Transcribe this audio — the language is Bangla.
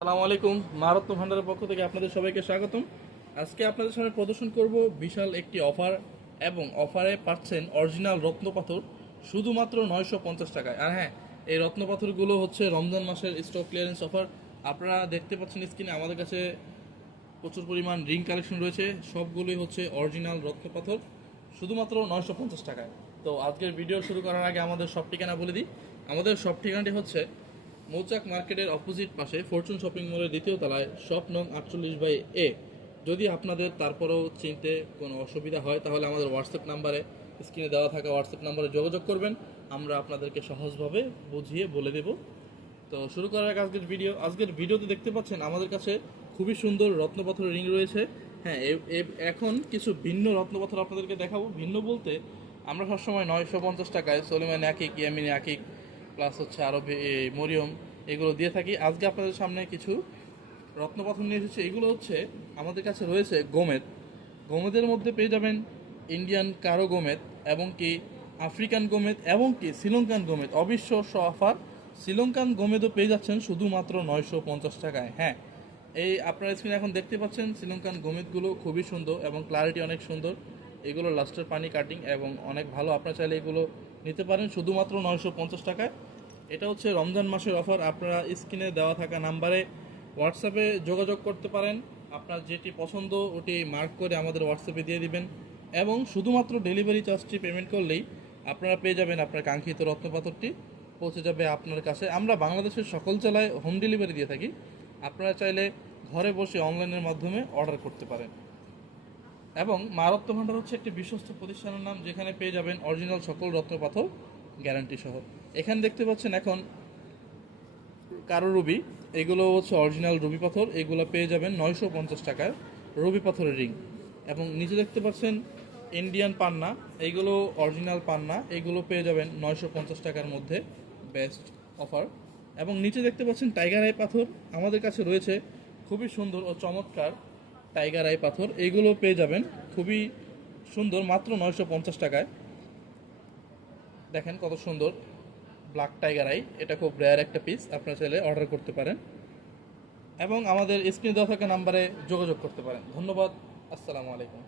আসসালামু আলাইকুম। মাহারত্ন ভান্ডারের পক্ষ থেকে আপনাদের সবাইকে স্বাগতম। আজকে আপনাদের সামনে প্রদর্শন করব বিশাল একটি অফার, এবং অফারে পাচ্ছেন অরিজিনাল রত্ন পাথর শুধুমাত্র 950 টাকায়। আর হ্যাঁ, এই রত্ন পাথরগুলো হচ্ছে রমজান মাসের স্টক ক্লিয়ারেন্স অফার। আপনারা দেখতে পাচ্ছেন স্ক্রিনে আমাদের কাছে প্রচুর পরিমাণ রিং কালেকশন রয়েছে, সবগুলোই হচ্ছে অরিজিনাল রত্ন পাথর শুধুমাত্র 950 টাকায়। তো আজকের ভিডিও শুরু করার আগে আমাদের সব ঠিকানা বলে দিই। আমাদের সব ঠিকানাটি হচ্ছে মৌচাক মার্কেটের অপোজিট পাশে ফরচুন শপিং মলের দ্বিতীয় তলায়, শপ নং 48/A। যদি আপনাদের তারপরেও চিনতে কোনো অসুবিধা হয় তাহলে আমাদের হোয়াটসঅ্যাপ নাম্বারে, স্ক্রিনে দেওয়া থাকা হোয়াটসঅ্যাপ নাম্বারে যোগাযোগ করবেন, আমরা আপনাদেরকে সহজভাবে বুঝিয়ে বলে দেব। তো শুরু করার আগে আজকের ভিডিওতে দেখতে পাচ্ছেন আমাদের কাছে খুবই সুন্দর রত্নপাথরের রিং রয়েছে। হ্যাঁ, এখন কিছু ভিন্ন রত্নপাথর আপনাদেরকে দেখাবো। ভিন্ন বলতে আমরা সবসময় 950 টাকায় সলিমান আকিক, ইয়ামিনী আকিক প্লাস হচ্ছে আরও মরিয়ম এগুলো দিয়ে থাকি। আজকে আপনাদের সামনে কিছু রত্নপাথর নিয়ে এসেছে। এগুলো হচ্ছে আমাদের কাছে রয়েছে গোমেদ। গোমেদের মধ্যে পেয়ে যাবেন ইন্ডিয়ান কারো গোমেদ, এবং কি আফ্রিকান গোমেদ, এবং কি শ্রীলঙ্কান গোমেদ। অবিশ্বাস্য অফার, শ্রীলঙ্কান গোমেদও পেয়ে যাচ্ছেন শুধুমাত্র 950 টাকায়। হ্যাঁ, এই আপনার স্ক্রিনে এখন দেখতে পাচ্ছেন শ্রীলঙ্কান গোমেদগুলো খুবই সুন্দর এবং ক্লারিটি অনেক সুন্দর। এগুলো লাস্টের পানি কাটিং এবং অনেক ভালো। আপনারা চাইলে এগুলো নিতে পারেন শুধুমাত্র 950 টাকায়। এটা হচ্ছে রমজান মাসের অফার। আপনারা স্ক্রিনে দেওয়া থাকা নাম্বারে হোয়াটসঅ্যাপে যোগাযোগ করতে পারেন। আপনার যেটি পছন্দ ওটি মার্ক করে আমাদের হোয়াটসঅ্যাপে দিয়ে দিবেন, এবং শুধুমাত্র ডেলিভারি চার্জটি পেমেন্ট করলেই আপনারা পেয়ে যাবেন আপনার কাঙ্ক্ষিত রত্নপাথরটি, পৌঁছে যাবে আপনার কাছে। আমরা বাংলাদেশের সকল জেলায় হোম ডেলিভারি দিয়ে থাকি। আপনারা চাইলে ঘরে বসে অনলাইনের মাধ্যমে অর্ডার করতে পারেন। এবং মা রত্ন ভান্ডার হচ্ছে একটি বিশ্বস্ত প্রতিষ্ঠানের নাম, যেখানে পেয়ে যাবেন অরিজিনাল সকল রত্নপাথর গ্যারান্টি সহ। এখানে দেখতে পাচ্ছেন এখন কারো রুবি, এগুলো হচ্ছে অরিজিনাল রুবি পাথর। এগুলো পেয়ে যাবেন 950 টাকায় রুবি পাথরের রিং। এবং নিচে দেখতে পাচ্ছেন ইন্ডিয়ান পান্না, এইগুলো অরিজিনাল পান্না, এগুলো পেয়ে যাবেন 950 টাকার মধ্যে, বেস্ট অফার। এবং নিচে দেখতে পাচ্ছেন টাইগার আই পাথর। আমাদের কাছে রয়েছে খুবই সুন্দর ও চমৎকার টাইগার আই পাথর। এইগুলো পেয়ে যাবেন খুবই সুন্দর মাত্র 950 টাকায়। দেখেন কত সুন্দর ব্ল্যাক টাইগার আই, এটা খুব রেয়ার একটা পিস। আপনারা চাইলে অর্ডার করতে পারেন এবং আমাদের স্ক্রিনে দেওয়া থাকা নাম্বারে যোগাযোগ করতে পারেন। ধন্যবাদ। আসসালামু আলাইকুম।